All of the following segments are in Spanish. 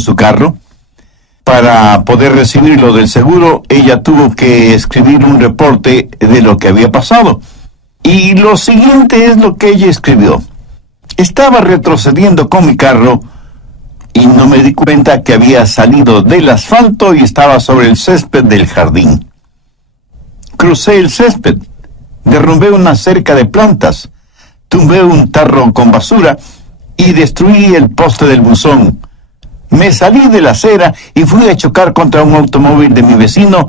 en su carro. Para poder recibirlo del seguro, ella tuvo que escribir un reporte de lo que había pasado. Y lo siguiente es lo que ella escribió. Estaba retrocediendo con mi carro y no me di cuenta que había salido del asfalto y estaba sobre el césped del jardín. Crucé el césped, derrumbé una cerca de plantas, tumbé un tarro con basura y destruí el poste del buzón. Me salí de la acera y fui a chocar contra un automóvil de mi vecino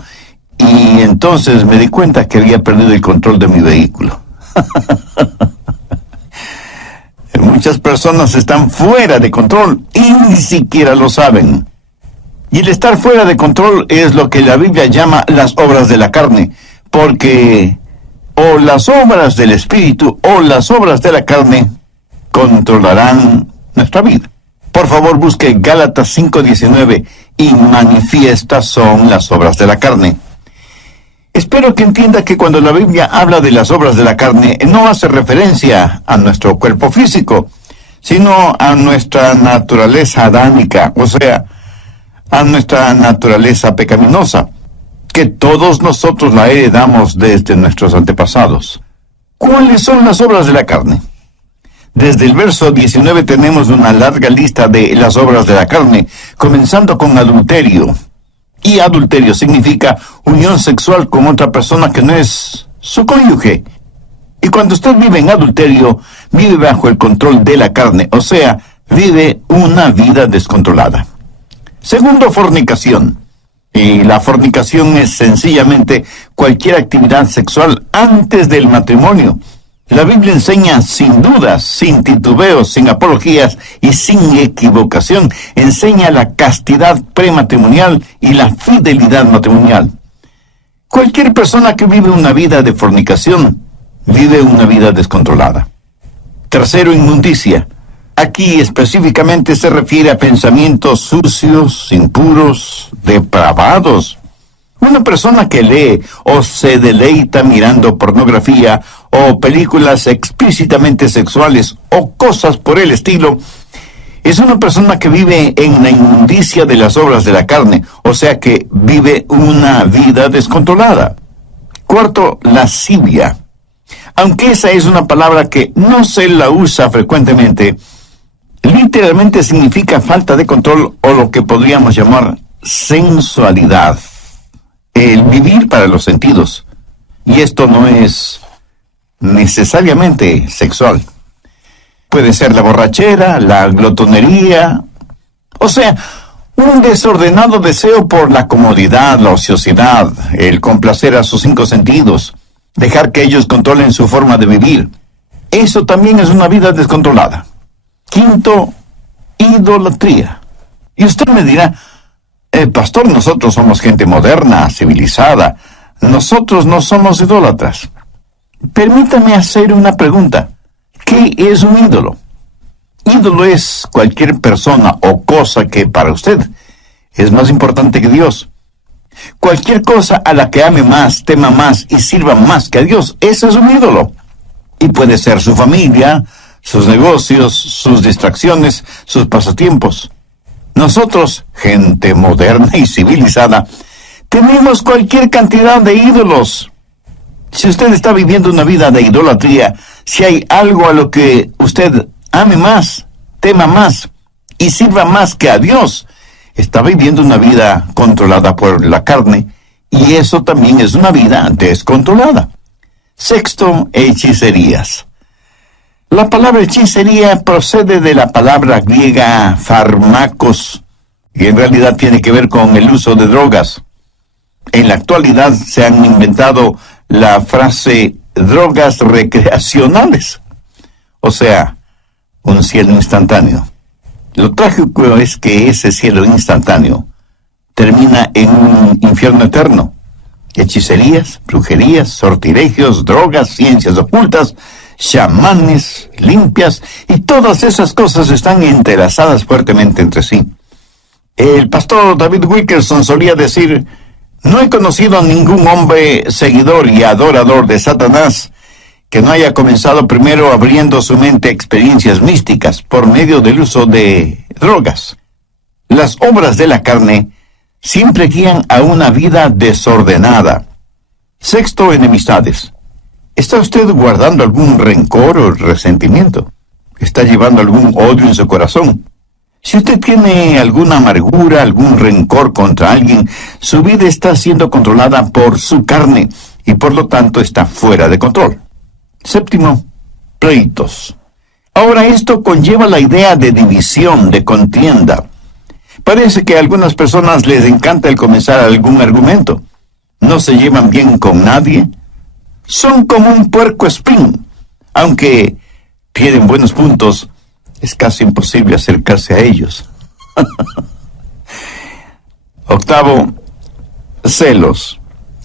y entonces me di cuenta que había perdido el control de mi vehículo. Muchas personas están fuera de control y ni siquiera lo saben. Y el estar fuera de control es lo que la Biblia llama las obras de la carne, porque o las obras del Espíritu o las obras de la carne controlarán nuestra vida. Por favor, busque Gálatas 5:19 y manifiestas son las obras de la carne. Espero que entienda que cuando la Biblia habla de las obras de la carne, no hace referencia a nuestro cuerpo físico, sino a nuestra naturaleza adámica, o sea, a nuestra naturaleza pecaminosa, que todos nosotros la heredamos desde nuestros antepasados. ¿Cuáles son las obras de la carne? Desde el verso 19 tenemos una larga lista de las obras de la carne, comenzando con adulterio. Y adulterio significa unión sexual con otra persona que no es su cónyuge. Y cuando usted vive en adulterio, vive bajo el control de la carne, o sea, vive una vida descontrolada. Segundo, fornicación. Y la fornicación es sencillamente cualquier actividad sexual antes del matrimonio. La Biblia enseña sin dudas, sin titubeos, sin apologías y sin equivocación. Enseña la castidad prematrimonial y la fidelidad matrimonial. Cualquier persona que vive una vida de fornicación, vive una vida descontrolada. Tercero, inmundicia. Aquí específicamente se refiere a pensamientos sucios, impuros, depravados. Una persona que lee o se deleita mirando pornografía o películas explícitamente sexuales o cosas por el estilo, es una persona que vive en la inmundicia de las obras de la carne, o sea que vive una vida descontrolada. Cuarto, lascivia. Aunque esa es una palabra que no se la usa frecuentemente, literalmente significa falta de control o lo que podríamos llamar sensualidad. El vivir para los sentidos. Y esto no es necesariamente sexual. Puede ser la borrachera, la glotonería, o sea, un desordenado deseo por la comodidad, la ociosidad, el complacer a sus 5 sentidos, dejar que ellos controlen su forma de vivir. Eso también es una vida descontrolada. Quinto, idolatría. Y usted me dirá, pastor, nosotros somos gente moderna, civilizada. Nosotros no somos idólatras. Permítame hacer una pregunta. ¿Qué es un ídolo? Ídolo es cualquier persona o cosa que para usted es más importante que Dios. Cualquier cosa a la que ame más, tema más y sirva más que a Dios, eso es un ídolo. Y puede ser su familia, sus negocios, sus distracciones, sus pasatiempos. Nosotros, gente moderna y civilizada, tenemos cualquier cantidad de ídolos. Si usted está viviendo una vida de idolatría, si hay algo a lo que usted ame más, tema más y sirva más que a Dios, está viviendo una vida controlada por la carne, y eso también es una vida descontrolada. Sexto, hechicerías. La palabra hechicería procede de la palabra griega fármacos, y en realidad tiene que ver con el uso de drogas. En la actualidad se han inventado la frase drogas recreacionales, o sea, un cielo instantáneo. Lo trágico es que ese cielo instantáneo termina en un infierno eterno. Hechicerías, brujerías, sortilegios, drogas, ciencias ocultas, chamanes, limpias, y todas esas cosas están entrelazadas fuertemente entre sí. El pastor David Wilkerson solía decir: no he conocido a ningún hombre seguidor y adorador de Satanás que no haya comenzado primero abriendo su mente a experiencias místicas por medio del uso de drogas. Las obras de la carne siempre guían a una vida desordenada. Sexto, enemistades. ¿Está usted guardando algún rencor o resentimiento? ¿Está llevando algún odio en su corazón? Si usted tiene alguna amargura, algún rencor contra alguien, su vida está siendo controlada por su carne y por lo tanto está fuera de control. Séptimo, pleitos. Ahora esto conlleva la idea de división, de contienda. Parece que a algunas personas les encanta el comenzar algún argumento. No se llevan bien con nadie. Son como un puercoespín. Aunque tienen buenos puntos, es casi imposible acercarse a ellos. Octavo, celos.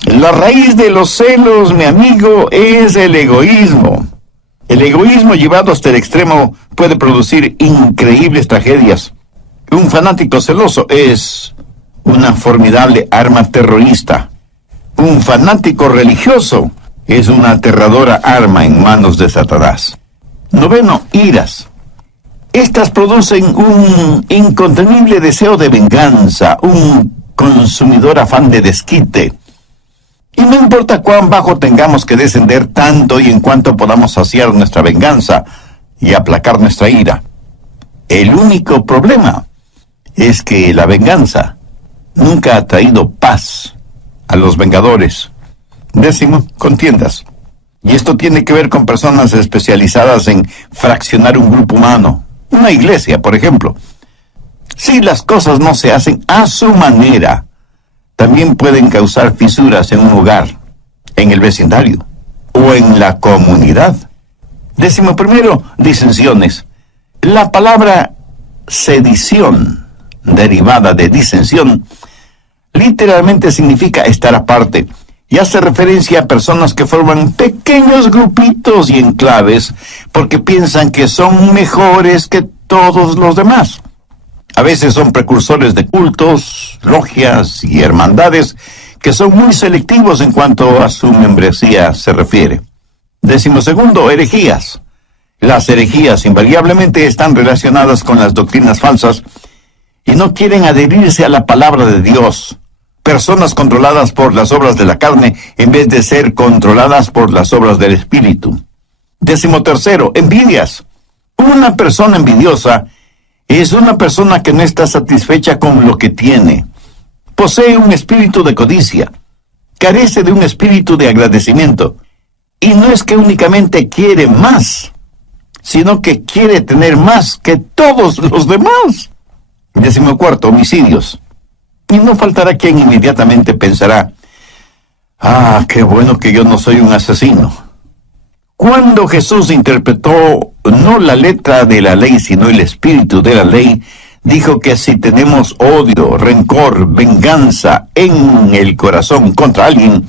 La raíz de los celos, mi amigo, es el egoísmo. El egoísmo llevado hasta el extremo puede producir increíbles tragedias. Un fanático celoso es una formidable arma terrorista. Un fanático religioso es una aterradora arma en manos de Satanás. Noveno, iras. Estas producen un incontenible deseo de venganza, un consumidor afán de desquite. Y no importa cuán bajo tengamos que descender tanto y en cuanto podamos saciar nuestra venganza y aplacar nuestra ira. El único problema es que la venganza nunca ha traído paz a los vengadores. Décimo, contiendas. Y esto tiene que ver con personas especializadas en fraccionar un grupo humano. Una iglesia, por ejemplo. Si las cosas no se hacen a su manera, también pueden causar fisuras en un hogar, en el vecindario o en la comunidad. Décimo primero, disensiones. La palabra sedición, derivada de disensión, literalmente significa estar aparte y hace referencia a personas que forman pequeños grupitos y enclaves porque piensan que son mejores que todos los demás. A veces son precursores de cultos, logias y hermandades que son muy selectivos en cuanto a su membresía se refiere. Décimo segundo, herejías. Las herejías invariablemente están relacionadas con las doctrinas falsas y no quieren adherirse a la palabra de Dios. Personas controladas por las obras de la carne en vez de ser controladas por las obras del Espíritu. Décimo tercero, envidias. Una persona envidiosa es una persona que no está satisfecha con lo que tiene. Posee un espíritu de codicia. Carece de un espíritu de agradecimiento. Y no es que únicamente quiere más, sino que quiere tener más que todos los demás. Décimo cuarto, homicidios. Y no faltará quien inmediatamente pensará, qué bueno que yo no soy un asesino. Cuando Jesús interpretó no la letra de la ley, sino el espíritu de la ley, dijo que si tenemos odio, rencor, venganza en el corazón contra alguien,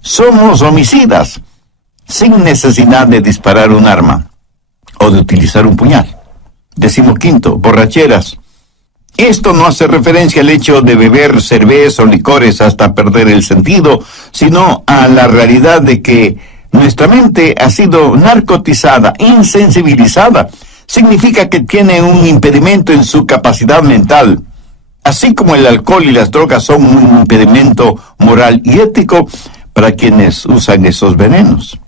somos homicidas, sin necesidad de disparar un arma o de utilizar un puñal. Décimo quinto, borracheras. Esto no hace referencia al hecho de beber cerveza o licores hasta perder el sentido, sino a la realidad de que nuestra mente ha sido narcotizada, insensibilizada. Significa que tiene un impedimento en su capacidad mental. Así como el alcohol y las drogas son un impedimento moral y ético para quienes usan esos venenos.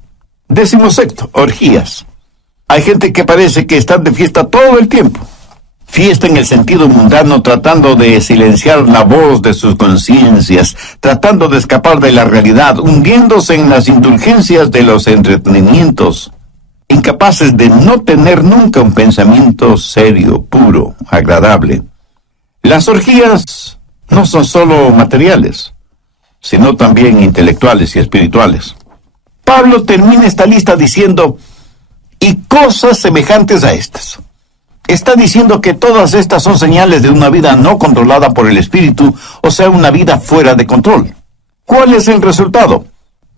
Décimo sexto, orgías. Hay gente que parece que están de fiesta todo el tiempo. Fiesta en el sentido mundano, tratando de silenciar la voz de sus conciencias, tratando de escapar de la realidad, hundiéndose en las indulgencias de los entretenimientos, incapaces de no tener nunca un pensamiento serio, puro, agradable. Las orgías no son solo materiales, sino también intelectuales y espirituales. Pablo termina esta lista diciendo, y cosas semejantes a estas. Está diciendo que todas estas son señales de una vida no controlada por el Espíritu, o sea, una vida fuera de control. ¿Cuál es el resultado?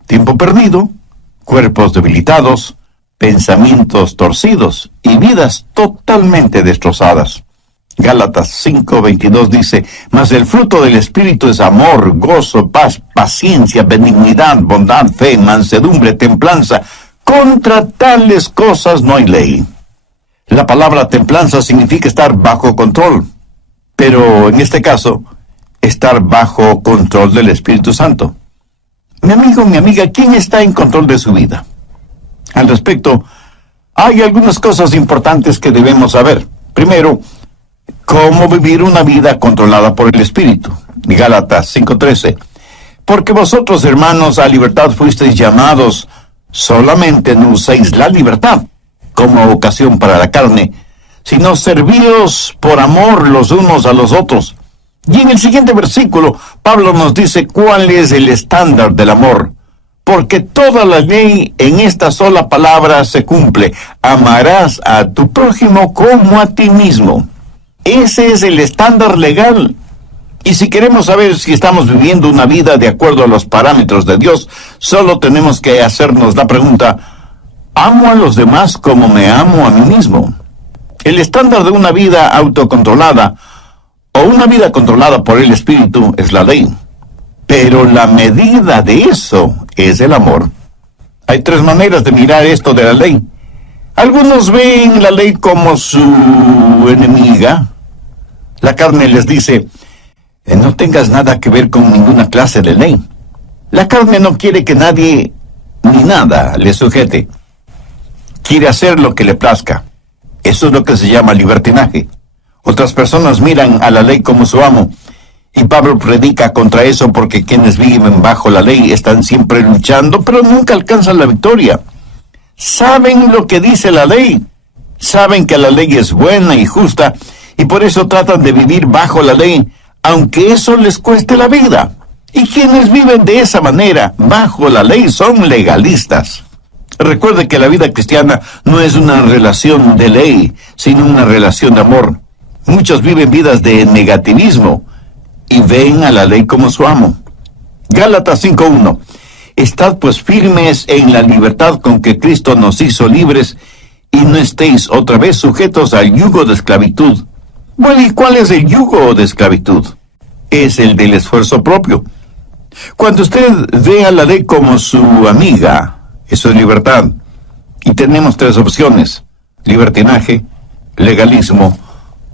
Tiempo perdido, cuerpos debilitados, pensamientos torcidos y vidas totalmente destrozadas. Gálatas 5:22 dice, mas el fruto del Espíritu es amor, gozo, paz, paciencia, benignidad, bondad, fe, mansedumbre, templanza. Contra tales cosas no hay ley. La palabra templanza significa estar bajo control. pero en este caso, estar bajo control del Espíritu Santo. Mi amigo, mi amiga, ¿quién está en control de su vida? Al respecto, hay algunas cosas importantes que debemos saber. Primero, cómo vivir una vida controlada por el Espíritu. Gálatas 5:13. Porque vosotros, hermanos, a libertad fuisteis llamados, solamente no uséis la libertad como ocasión para la carne, sino servíos por amor los unos a los otros. Y en el siguiente versículo, Pablo nos dice cuál es el estándar del amor. Porque toda la ley en esta sola palabra se cumple. Amarás a tu prójimo como a ti mismo. Ese es el estándar legal. Y si queremos saber si estamos viviendo una vida de acuerdo a los parámetros de Dios, solo tenemos que hacernos la pregunta, ¿amo a los demás como me amo a mí mismo? El estándar de una vida autocontrolada o una vida controlada por el Espíritu es la ley. Pero la medida de eso es el amor. Hay tres maneras de mirar esto de la ley. Algunos ven la ley como su enemiga. La carne les dice, no tengas nada que ver con ninguna clase de ley. La carne no quiere que nadie ni nada le sujete. Quiere hacer lo que le plazca. Eso es lo que se llama libertinaje. Otras personas miran a la ley como su amo. Y Pablo predica contra eso porque quienes viven bajo la ley están siempre luchando, pero nunca alcanzan la victoria. Saben lo que dice la ley. Saben que la ley es buena y justa, y por eso tratan de vivir bajo la ley, aunque eso les cueste la vida. Y quienes viven de esa manera, bajo la ley, son legalistas. Recuerde que la vida cristiana no es una relación de ley, sino una relación de amor. Muchos viven vidas de negativismo y ven a la ley como su amo. Gálatas 5:1. Estad pues firmes en la libertad con que Cristo nos hizo libres, y no estéis otra vez sujetos al yugo de esclavitud. Bueno, ¿y cuál es el yugo de esclavitud? Es el del esfuerzo propio. Cuando usted ve a la ley como su amiga, eso es libertad. Y tenemos tres opciones: libertinaje, legalismo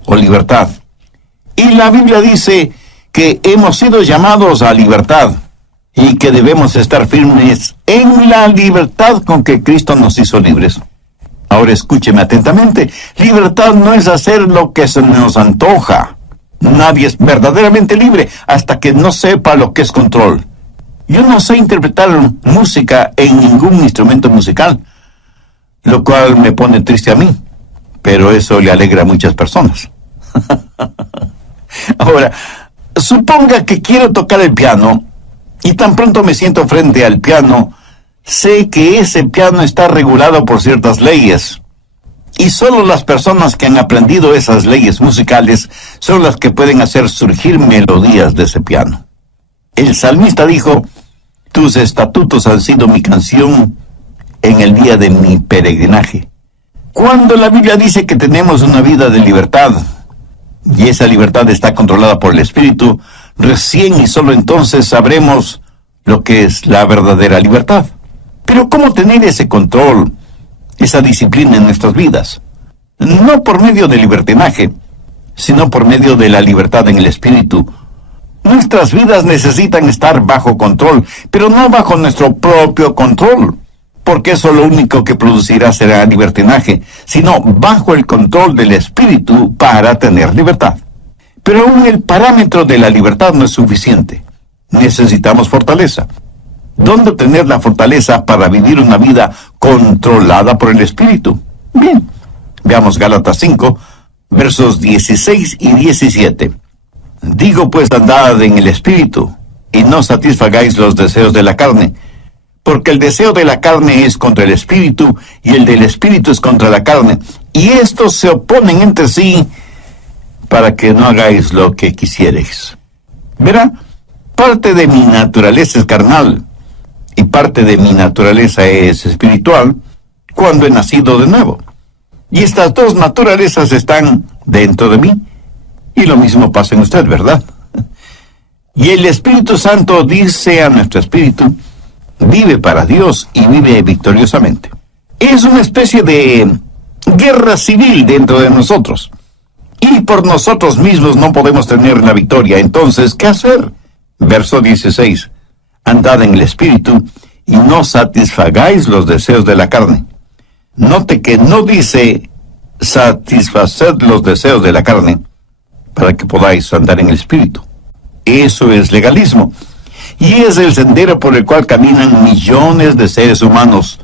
o libertad. Y la Biblia dice que hemos sido llamados a libertad y que debemos estar firmes en la libertad con que Cristo nos hizo libres. Ahora escúcheme atentamente. Libertad no es hacer lo que se nos antoja. Nadie es verdaderamente libre hasta que no sepa lo que es control. Yo no sé interpretar música en ningún instrumento musical, lo cual me pone triste a mí, pero eso le alegra a muchas personas. Ahora, suponga que quiero tocar el piano y tan pronto me siento frente al piano, sé que ese piano está regulado por ciertas leyes. Y solo las personas que han aprendido esas leyes musicales son las que pueden hacer surgir melodías de ese piano. El salmista dijo, tus estatutos han sido mi canción en el día de mi peregrinaje. Cuando la Biblia dice que tenemos una vida de libertad, y esa libertad está controlada por el Espíritu, recién y solo entonces sabremos lo que es la verdadera libertad. Pero ¿cómo tener ese control, esa disciplina en nuestras vidas? No por medio del libertinaje, sino por medio de la libertad en el Espíritu. Nuestras vidas necesitan estar bajo control, pero no bajo nuestro propio control, porque eso lo único que producirá será libertinaje, sino bajo el control del Espíritu para tener libertad. Pero aún el parámetro de la libertad no es suficiente. Necesitamos fortaleza. ¿Dónde tener la fortaleza para vivir una vida controlada por el Espíritu? Bien, veamos Gálatas 5, versos 16 y 17. Digo pues, andad en el Espíritu, y no satisfagáis los deseos de la carne, porque el deseo de la carne es contra el Espíritu, y el del Espíritu es contra la carne, y estos se oponen entre sí, para que no hagáis lo que quisierais. Verá, parte de mi naturaleza es carnal, y parte de mi naturaleza es espiritual, cuando he nacido de nuevo. Y estas dos naturalezas están dentro de mí, y lo mismo pasa en usted, ¿verdad? Y el Espíritu Santo dice a nuestro espíritu, vive para Dios y vive victoriosamente. Es una especie de guerra civil dentro de nosotros. y por nosotros mismos no podemos tener la victoria. Entonces, ¿qué hacer? Verso 16. Andad en el Espíritu y no satisfagáis los deseos de la carne. Note que no dice satisfaced los deseos de la carne para que podáis andar en el Espíritu. Eso es legalismo. Y es el sendero por el cual caminan millones de seres humanos.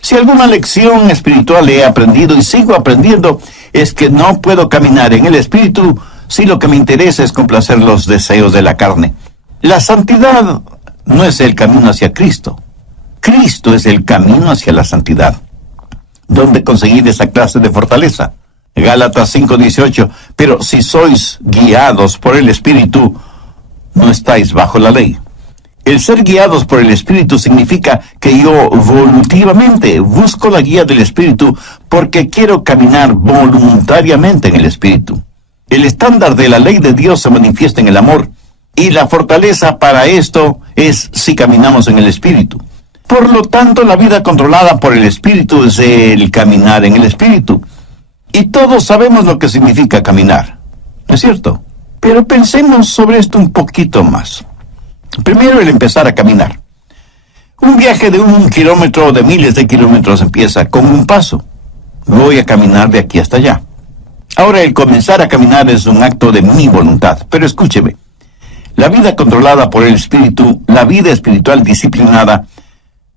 Si alguna lección espiritual he aprendido y sigo aprendiendo, es que no puedo caminar en el Espíritu si lo que me interesa es complacer los deseos de la carne. La santidad no es el camino hacia Cristo. Cristo es el camino hacia la santidad. ¿Dónde conseguir esa clase de fortaleza? Gálatas 5:18. Pero si sois guiados por el Espíritu, no estáis bajo la ley. El ser guiados por el Espíritu significa que yo voluntariamente busco la guía del Espíritu porque quiero caminar voluntariamente en el Espíritu. El estándar de la ley de Dios se manifiesta en el amor, y la fortaleza para esto es si caminamos en el Espíritu. Por lo tanto, la vida controlada por el Espíritu es el caminar en el Espíritu. Y todos sabemos lo que significa caminar, ¿no es cierto? Pero pensemos sobre esto un poquito más. Primero, el empezar a caminar. Un viaje de 1 kilómetro o de miles de kilómetros empieza con un paso. Voy a caminar de aquí hasta allá. Ahora, el comenzar a caminar es un acto de mi voluntad. Pero escúcheme, la vida controlada por el Espíritu, la vida espiritual disciplinada,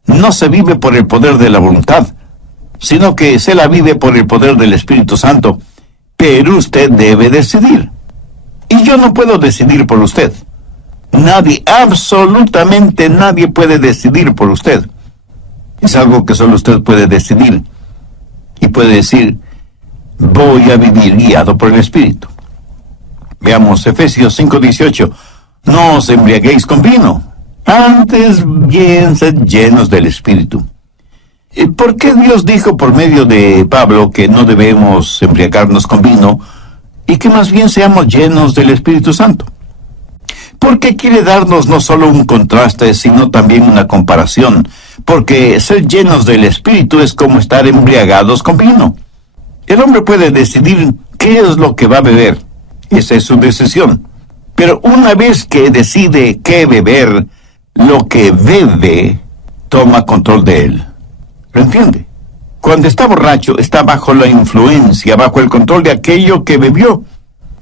no se vive por el poder de la voluntad, sino que se la vive por el poder del Espíritu Santo. Pero usted debe decidir. Y yo no puedo decidir por usted. Nadie, absolutamente nadie puede decidir por usted. Es algo que solo usted puede decidir. Y puede decir, voy a vivir guiado por el Espíritu. Veamos Efesios 5:18. No os embriaguéis con vino, antes bien sed llenos del Espíritu. ¿Por qué Dios dijo por medio de Pablo que no debemos embriagarnos con vino y que más bien seamos llenos del Espíritu Santo? Porque quiere darnos no solo un contraste, sino también una comparación. Porque ser llenos del Espíritu es como estar embriagados con vino. El hombre puede decidir qué es lo que va a beber. Esa es su decisión. Pero una vez que decide qué beber, lo que bebe toma control de él. ¿Lo entiende? Cuando está borracho, está bajo la influencia, bajo el control de aquello que bebió.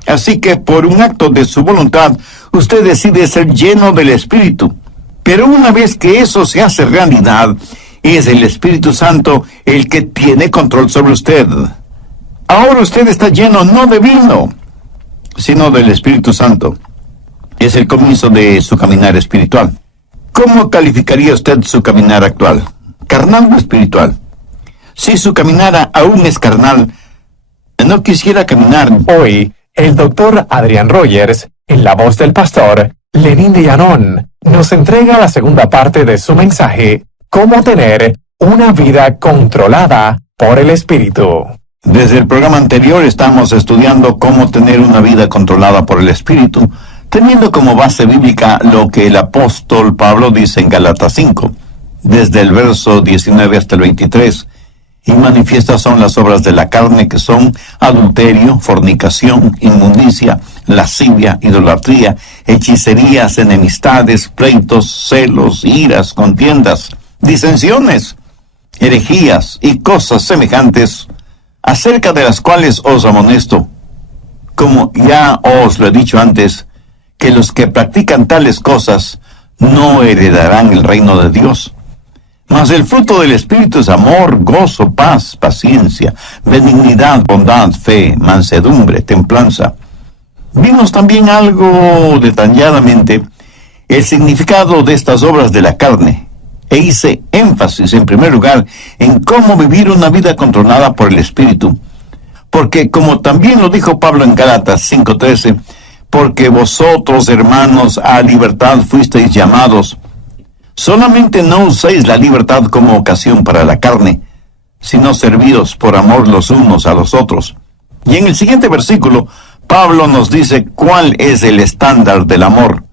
Así que por un acto de su voluntad, usted decide ser lleno del Espíritu. Pero una vez que eso se hace realidad, es el Espíritu Santo el que tiene control sobre usted. Ahora usted está lleno no de vino, sino del Espíritu Santo. Es el comienzo de su caminar espiritual. ¿Cómo calificaría usted su caminar actual? ¿Carnal o espiritual? Si su caminar aún es carnal, no quisiera caminar. Hoy, el doctor Adrian Rogers, en la voz del pastor Lenín de Llanón, nos entrega la segunda parte de su mensaje, Cómo tener una vida controlada por el Espíritu. Desde el programa anterior estamos estudiando cómo tener una vida controlada por el Espíritu, teniendo como base bíblica lo que el apóstol Pablo dice en Gálatas 5, desde el verso 19 hasta el 23. Y manifiestas son las obras de la carne, que son adulterio, fornicación, inmundicia, lascivia, idolatría, hechicerías, enemistades, pleitos, celos, iras, contiendas, disensiones, herejías y cosas semejantes, acerca de las cuales os amonesto, como ya os lo he dicho antes, que los que practican tales cosas no heredarán el reino de Dios. Mas el fruto del Espíritu es amor, gozo, paz, paciencia, benignidad, bondad, fe, mansedumbre, templanza. Vimos también algo detalladamente el significado de estas obras de la carne, e hice énfasis en primer lugar en cómo vivir una vida controlada por el Espíritu, porque como también lo dijo Pablo en Gálatas 5:13, porque vosotros, hermanos, a libertad fuisteis llamados. Solamente no uséis la libertad como ocasión para la carne, sino servíos por amor los unos a los otros. Y en el siguiente versículo, Pablo nos dice cuál es el estándar del amor,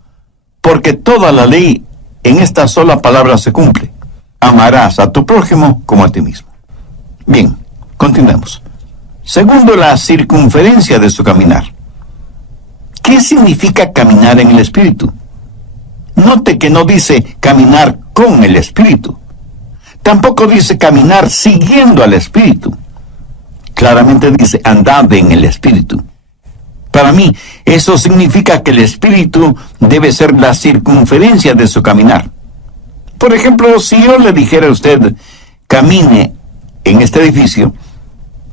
porque toda la ley en esta sola palabra se cumple: amarás a tu prójimo como a ti mismo. Bien, continuemos. Segundo, la circunferencia de su caminar. ¿Qué significa caminar en el Espíritu? Note que no dice caminar con el Espíritu. Tampoco dice caminar siguiendo al Espíritu. Claramente dice andad en el Espíritu. Para mí, eso significa que el Espíritu debe ser la circunferencia de su caminar. Por ejemplo, si yo le dijera a usted, camine en este edificio,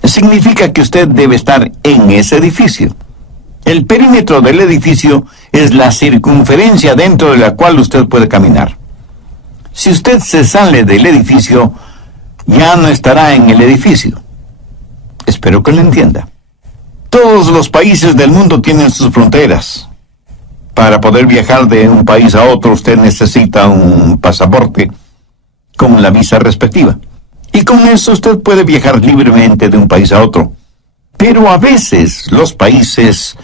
significa que usted debe estar en ese edificio. El perímetro del edificio es la circunferencia dentro de la cual usted puede caminar. Si usted se sale del edificio, ya no estará en el edificio. Espero que lo entienda. Todos los países del mundo tienen sus fronteras. Para poder viajar de un país a otro, usted necesita un pasaporte con la visa respectiva. Y con eso usted puede viajar libremente de un país a otro. Pero a veces los países,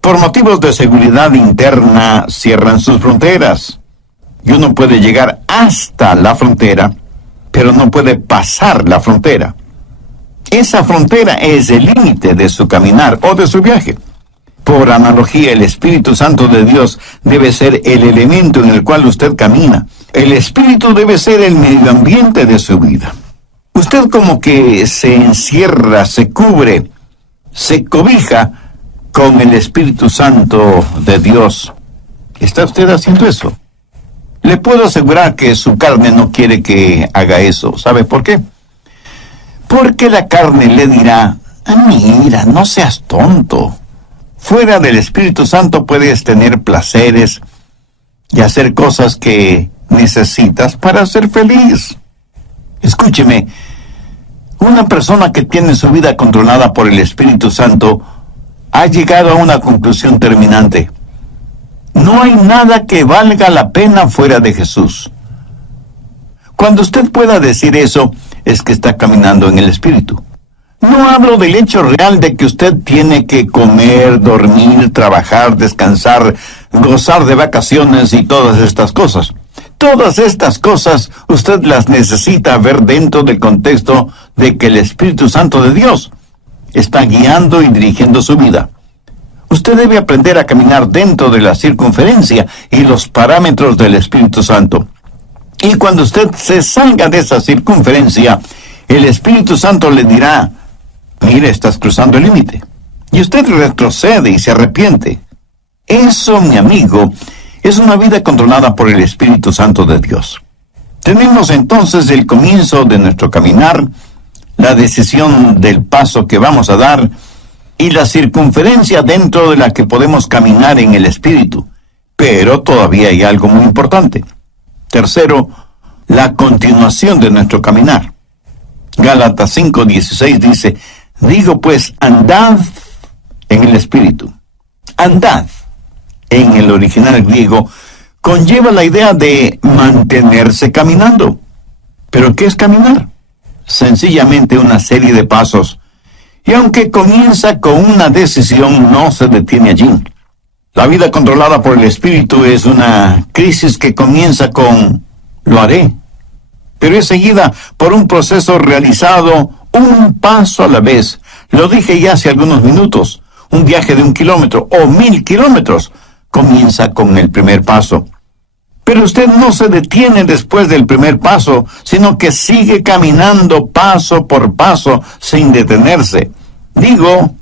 por motivos de seguridad interna, cierran sus fronteras. Y uno puede llegar hasta la frontera, pero no puede pasar la frontera. Esa frontera es el límite de su caminar o de su viaje. Por analogía, el Espíritu Santo de Dios debe ser el elemento en el cual usted camina. El Espíritu debe ser el medio ambiente de su vida. Usted como que se encierra, se cubre, se cobija con el Espíritu Santo de Dios. ¿Está usted haciendo eso? Le puedo asegurar que su carne no quiere que haga eso. ¿Sabe por qué? Porque la carne le dirá, mira, no seas tonto. Fuera del Espíritu Santo puedes tener placeres y hacer cosas que necesitas para ser feliz. Escúcheme, una persona que tiene su vida controlada por el Espíritu Santo ha llegado a una conclusión terminante. No hay nada que valga la pena fuera de Jesús. Cuando usted pueda decir eso, es que está caminando en el Espíritu. No hablo del hecho real de que usted tiene que comer, dormir, trabajar, descansar, gozar de vacaciones y todas estas cosas. Todas estas cosas usted las necesita ver dentro del contexto de que el Espíritu Santo de Dios está guiando y dirigiendo su vida. Usted debe aprender a caminar dentro de la circunferencia y los parámetros del Espíritu Santo. Y cuando usted se salga de esa circunferencia, el Espíritu Santo le dirá, mire, estás cruzando el límite. Y usted retrocede y se arrepiente. Eso, mi amigo, es una vida controlada por el Espíritu Santo de Dios. Tenemos entonces el comienzo de nuestro caminar, la decisión del paso que vamos a dar y la circunferencia dentro de la que podemos caminar en el Espíritu. Pero todavía hay algo muy importante. Tercero, la continuación de nuestro caminar. Gálatas 5:16 dice, digo pues, andad en el Espíritu. Andad, en el original griego, conlleva la idea de mantenerse caminando. ¿Pero qué es caminar? Sencillamente una serie de pasos. Y aunque comienza con una decisión, no se detiene allí. La vida controlada por el Espíritu es una crisis que comienza con lo haré, pero es seguida por un proceso realizado un paso a la vez. Lo dije ya hace algunos minutos. Un viaje de 1 kilómetro o 1000 kilómetros comienza con el primer paso. Pero usted no se detiene después del primer paso, sino que sigue caminando paso por paso sin detenerse. Digo,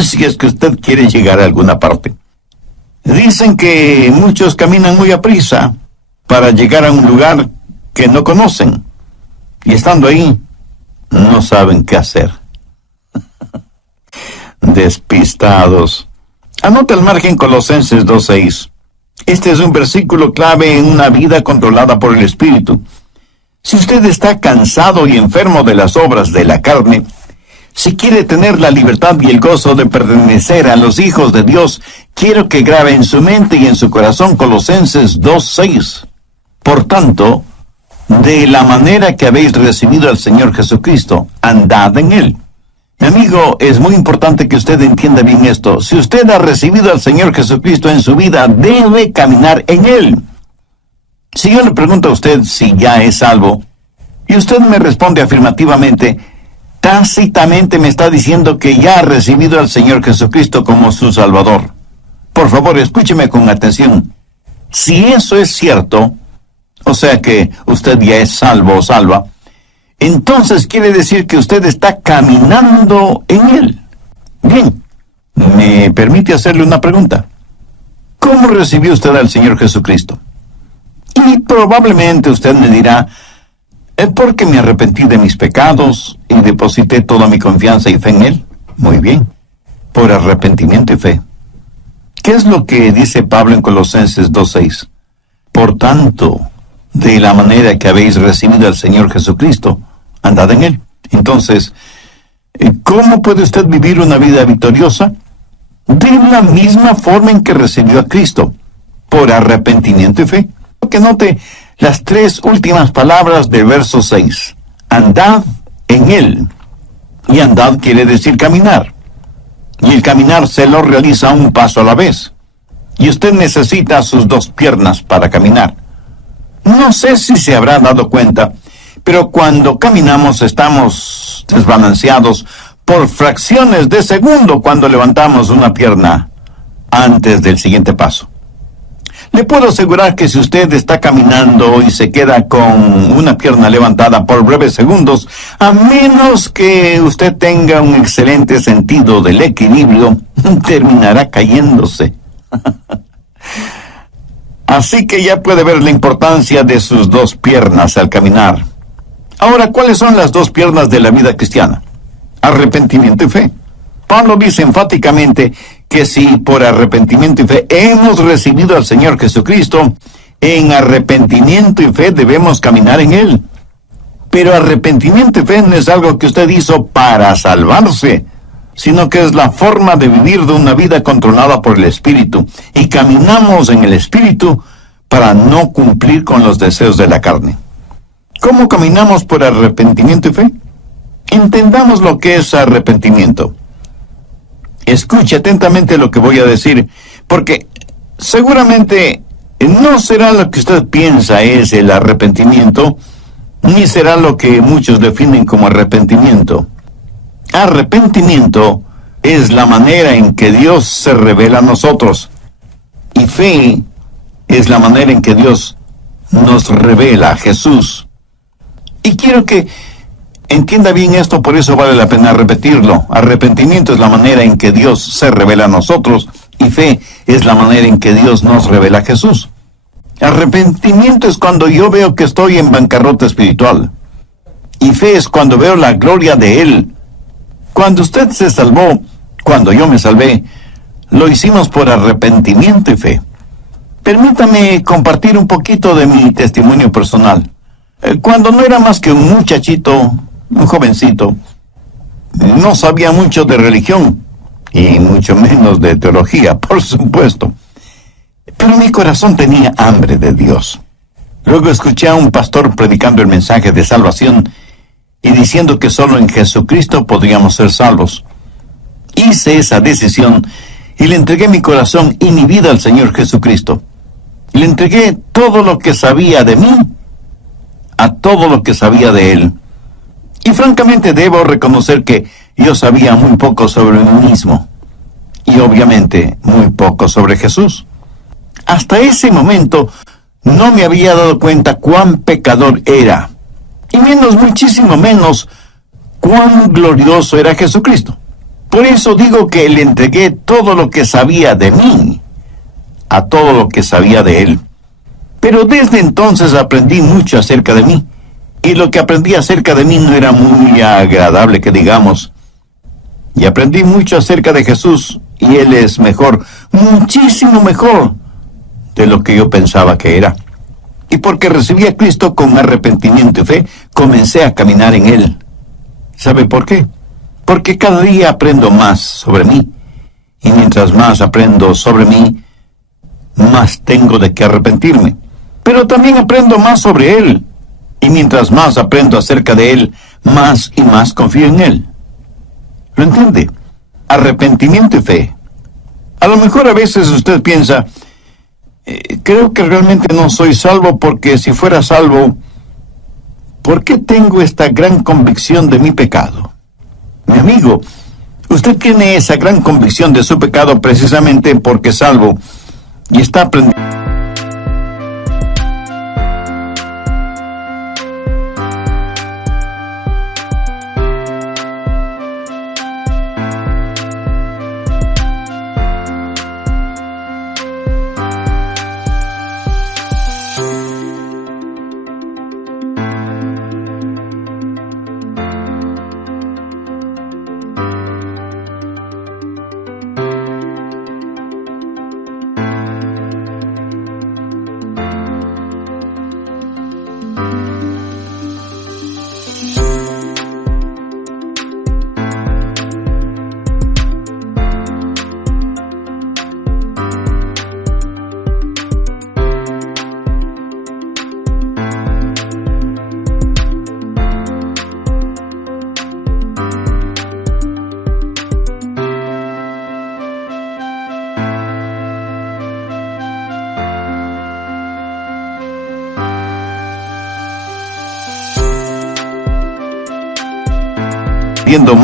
si es que usted quiere llegar a alguna parte. Dicen que muchos caminan muy aprisa para llegar a un lugar que no conocen. Y estando ahí, no saben qué hacer. Despistados. Anota al margen Colosenses 2:6. Este es un versículo clave en una vida controlada por el Espíritu. Si usted está cansado y enfermo de las obras de la carne, si quiere tener la libertad y el gozo de pertenecer a los hijos de Dios, quiero que grabe en su mente y en su corazón Colosenses 2:6. Por tanto, de la manera que habéis recibido al Señor Jesucristo, andad en Él. Mi amigo, es muy importante que usted entienda bien esto. Si usted ha recibido al Señor Jesucristo en su vida, debe caminar en Él. Si yo le pregunto a usted si ya es salvo, y usted me responde afirmativamente, tácitamente me está diciendo que ya ha recibido al Señor Jesucristo como su Salvador. Por favor, escúcheme con atención. Si eso es cierto, o sea que usted ya es salvo o salva, entonces quiere decir que usted está caminando en Él. Bien, ¿me permite hacerle una pregunta? ¿Cómo recibió usted al Señor Jesucristo? Y probablemente usted me dirá, porque me arrepentí de mis pecados y deposité toda mi confianza y fe en Él. Muy bien, por arrepentimiento y fe. ¿Qué es lo que dice Pablo en Colosenses 2:6? Por tanto, de la manera que habéis recibido al Señor Jesucristo, andad en Él. Entonces, ¿cómo puede usted vivir una vida victoriosa? De la misma forma en que recibió a Cristo, por arrepentimiento y fe. Que note las tres últimas palabras del verso 6. Andad en Él. Y andad quiere decir caminar. Y el caminar se lo realiza un paso a la vez. Y usted necesita sus dos piernas para caminar. No sé si se habrá dado cuenta, pero cuando caminamos estamos desbalanceados por fracciones de segundo cuando levantamos una pierna antes del siguiente paso. Le puedo asegurar que si usted está caminando y se queda con una pierna levantada por breves segundos, a menos que usted tenga un excelente sentido del equilibrio, terminará cayéndose. Así que ya puede ver la importancia de sus dos piernas al caminar. Ahora, ¿cuáles son las dos piernas de la vida cristiana? Arrepentimiento y fe. Pablo dice enfáticamente que si por arrepentimiento y fe hemos recibido al Señor Jesucristo, en arrepentimiento y fe debemos caminar en Él. Pero arrepentimiento y fe no es algo que usted hizo para salvarse, sino que es la forma de vivir de una vida controlada por el Espíritu. Y caminamos en el Espíritu para no cumplir con los deseos de la carne. ¿Cómo caminamos por arrepentimiento y fe? Entendamos lo que es arrepentimiento. Escuche atentamente lo que voy a decir, porque seguramente no será lo que usted piensa es el arrepentimiento, ni será lo que muchos definen como arrepentimiento. Arrepentimiento es la manera en que Dios se revela a nosotros, y fe es la manera en que Dios nos revela a Jesús. Y quiero que entienda bien esto, por eso vale la pena repetirlo. Arrepentimiento es la manera en que Dios se revela a nosotros, y fe es la manera en que Dios nos revela a Jesús. Arrepentimiento es cuando yo veo que estoy en bancarrota espiritual, y fe es cuando veo la gloria de Él. Cuando usted se salvó, cuando yo me salvé, lo hicimos por arrepentimiento y fe. Permítame compartir un poquito de mi testimonio personal. Cuando no era más que un muchachito, un jovencito, no sabía mucho de religión, y mucho menos de teología, por supuesto. Pero mi corazón tenía hambre de Dios. Luego escuché a un pastor predicando el mensaje de salvación y diciendo que solo en Jesucristo podríamos ser salvos. Hice esa decisión y le entregué mi corazón y mi vida al Señor Jesucristo. Le entregué todo lo que sabía de mí a todo lo que sabía de Él. Y francamente debo reconocer que yo sabía muy poco sobre mí mismo. Y obviamente muy poco sobre Jesús. Hasta ese momento no me había dado cuenta cuán pecador era. Y muchísimo menos, cuán glorioso era Jesucristo. Por eso digo que le entregué todo lo que sabía de mí a todo lo que sabía de Él. Pero desde entonces aprendí mucho acerca de mí. Y lo que aprendí acerca de mí no era muy agradable, que digamos. Y aprendí mucho acerca de Jesús, y Él es mejor, muchísimo mejor de lo que yo pensaba que era. Y porque recibí a Cristo con arrepentimiento y fe, comencé a caminar en Él. ¿Sabe por qué? Porque cada día aprendo más sobre mí. Y mientras más aprendo sobre mí, más tengo de qué arrepentirme. Pero también aprendo más sobre Él. Y mientras más aprendo acerca de Él, más y más confío en Él. ¿Lo entiende? Arrepentimiento y fe. A lo mejor a veces usted piensa, creo que realmente no soy salvo, porque si fuera salvo, ¿por qué tengo esta gran convicción de mi pecado? Mi amigo, usted tiene esa gran convicción de su pecado precisamente porque es salvo y está aprendiendo.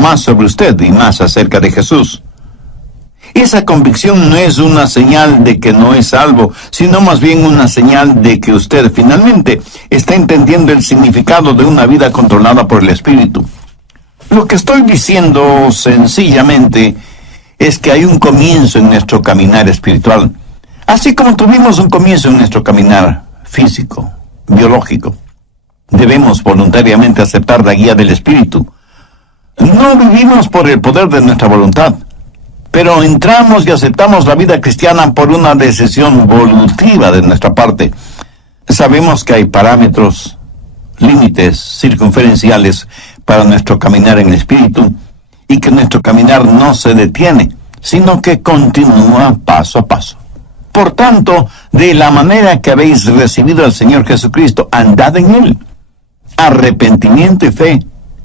Más sobre usted y más acerca de Jesús. Esa convicción no es una señal de que no es salvo, sino más bien una señal de que usted finalmente está entendiendo el significado de una vida controlada por el Espíritu. Lo que estoy diciendo sencillamente es que hay un comienzo en nuestro caminar espiritual, así como tuvimos un comienzo en nuestro caminar físico, biológico. Debemos voluntariamente aceptar la guía del Espíritu. No vivimos por el poder de nuestra voluntad, pero entramos y aceptamos la vida cristiana por una decisión volutiva de nuestra parte. Sabemos que hay parámetros, límites circunferenciales para nuestro caminar en el Espíritu y que nuestro caminar no se detiene, sino que continúa paso a paso. Por tanto, de la manera que habéis recibido al Señor Jesucristo, andad en Él. Arrepentimiento y fe.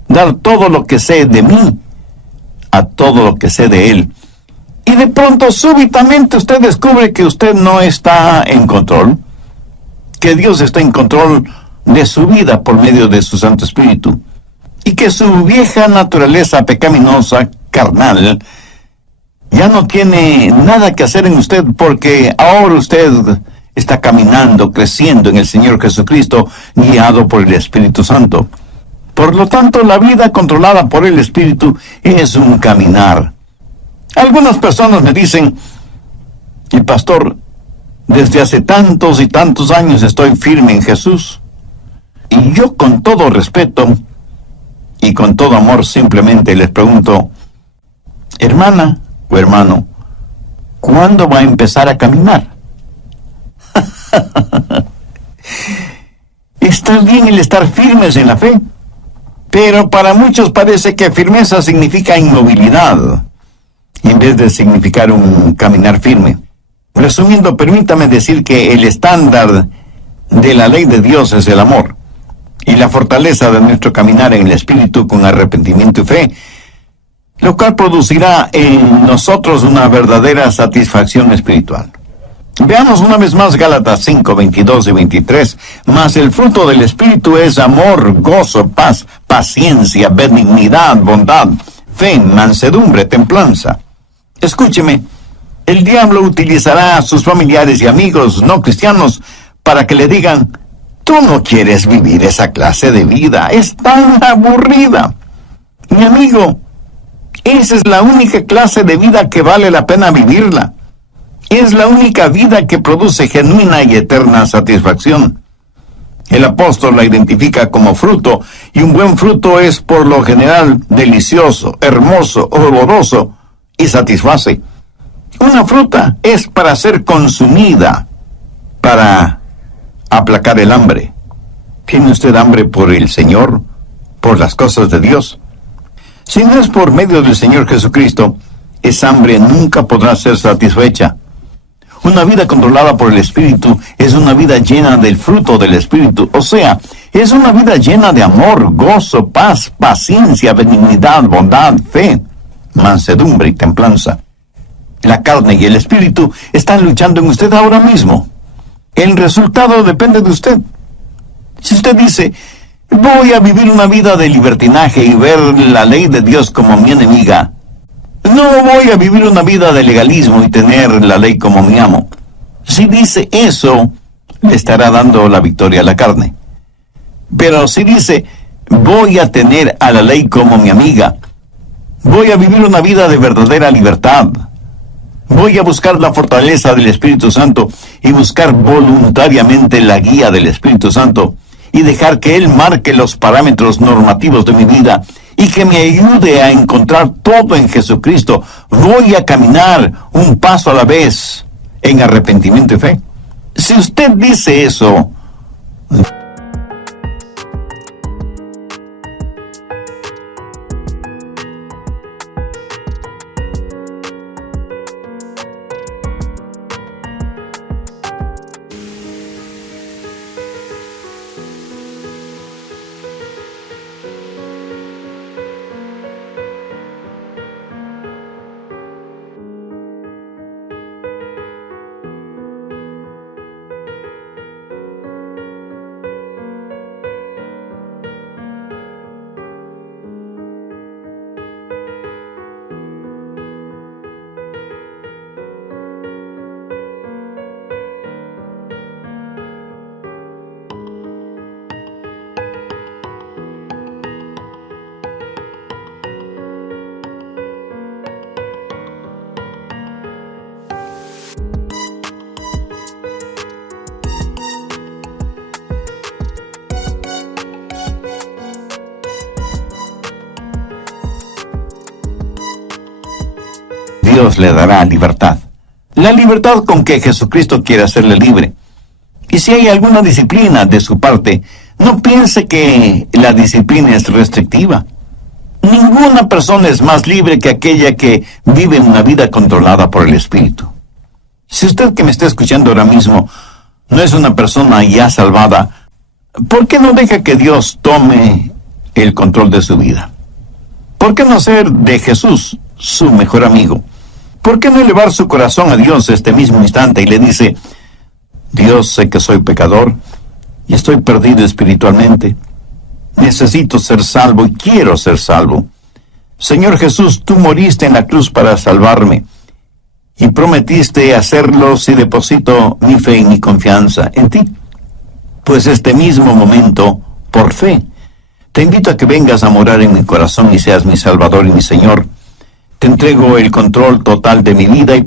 Dar todo lo que sé de mí a todo lo que sé de Él. Y de pronto, súbitamente, usted descubre que usted no está en control, que Dios está en control de su vida por medio de su Santo Espíritu, y que su vieja naturaleza pecaminosa, carnal, ya no tiene nada que hacer en usted, porque ahora usted está caminando, creciendo en el Señor Jesucristo, guiado por el Espíritu Santo. Por lo tanto, la vida controlada por el Espíritu es un caminar. Algunas personas me dicen, el pastor, desde hace tantos y tantos años estoy firme en Jesús. Y yo con todo respeto y con todo amor simplemente les pregunto, hermana o hermano, ¿cuándo va a empezar a caminar? Está bien el estar firmes en la fe. Pero para muchos parece que firmeza significa inmovilidad, en vez de significar un caminar firme. Resumiendo, permítame decir que el estándar de la ley de Dios es el amor, y la fortaleza de nuestro caminar en el Espíritu con arrepentimiento y fe, lo cual producirá en nosotros una verdadera satisfacción espiritual. Veamos una vez más Gálatas 5, 22 y 23. Mas el fruto del Espíritu es amor, gozo, paz, paciencia, benignidad, bondad, fe, mansedumbre, templanza. Escúcheme, el diablo utilizará a sus familiares y amigos no cristianos para que le digan, tú no quieres vivir esa clase de vida, es tan aburrida. Mi amigo, esa es la única clase de vida que vale la pena vivirla. Es la única vida que produce genuina y eterna satisfacción. El apóstol la identifica como fruto, y un buen fruto es por lo general delicioso, hermoso, oloroso y satisface. Una fruta es para ser consumida, para aplacar el hambre. ¿Tiene usted hambre por el Señor, por las cosas de Dios? Si no es por medio del Señor Jesucristo, esa hambre nunca podrá ser satisfecha. Una vida controlada por el Espíritu es una vida llena del fruto del Espíritu, o sea, es una vida llena de amor, gozo, paz, paciencia, benignidad, bondad, fe, mansedumbre y templanza. La carne y el Espíritu están luchando en usted ahora mismo. El resultado depende de usted. Si usted dice, Voy a vivir una vida de libertinaje y ver la ley de Dios como mi enemiga. No voy a vivir una vida de legalismo y tener la ley como mi amo. Si dice eso, le estará dando la victoria a la carne. Pero si dice, voy a tener a la ley como mi amiga, voy a vivir una vida de verdadera libertad, voy a buscar la fortaleza del Espíritu Santo y buscar voluntariamente la guía del Espíritu Santo y dejar que Él marque los parámetros normativos de mi vida y que me ayude a encontrar todo en Jesucristo, voy a caminar un paso a la vez en arrepentimiento y fe. Si usted dice eso, Dios le dará libertad. La libertad con que Jesucristo quiere hacerle libre. Y si hay alguna disciplina de su parte, no piense que la disciplina es restrictiva. Ninguna persona es más libre que aquella que vive una vida controlada por el Espíritu. Si usted que me está escuchando ahora mismo no es una persona ya salvada, ¿por qué no deja que Dios tome el control de su vida? ¿Por qué no ser de Jesús su mejor amigo? ¿Por qué no elevar su corazón a Dios este mismo instante y le dice, Dios, sé que soy pecador y estoy perdido espiritualmente. Necesito ser salvo y quiero ser salvo. Señor Jesús, tú moriste en la cruz para salvarme y prometiste hacerlo si deposito mi fe y mi confianza en ti. Pues este mismo momento, por fe, te invito a que vengas a morar en mi corazón y seas mi Salvador y mi Señor. Te entrego el control total de mi vida y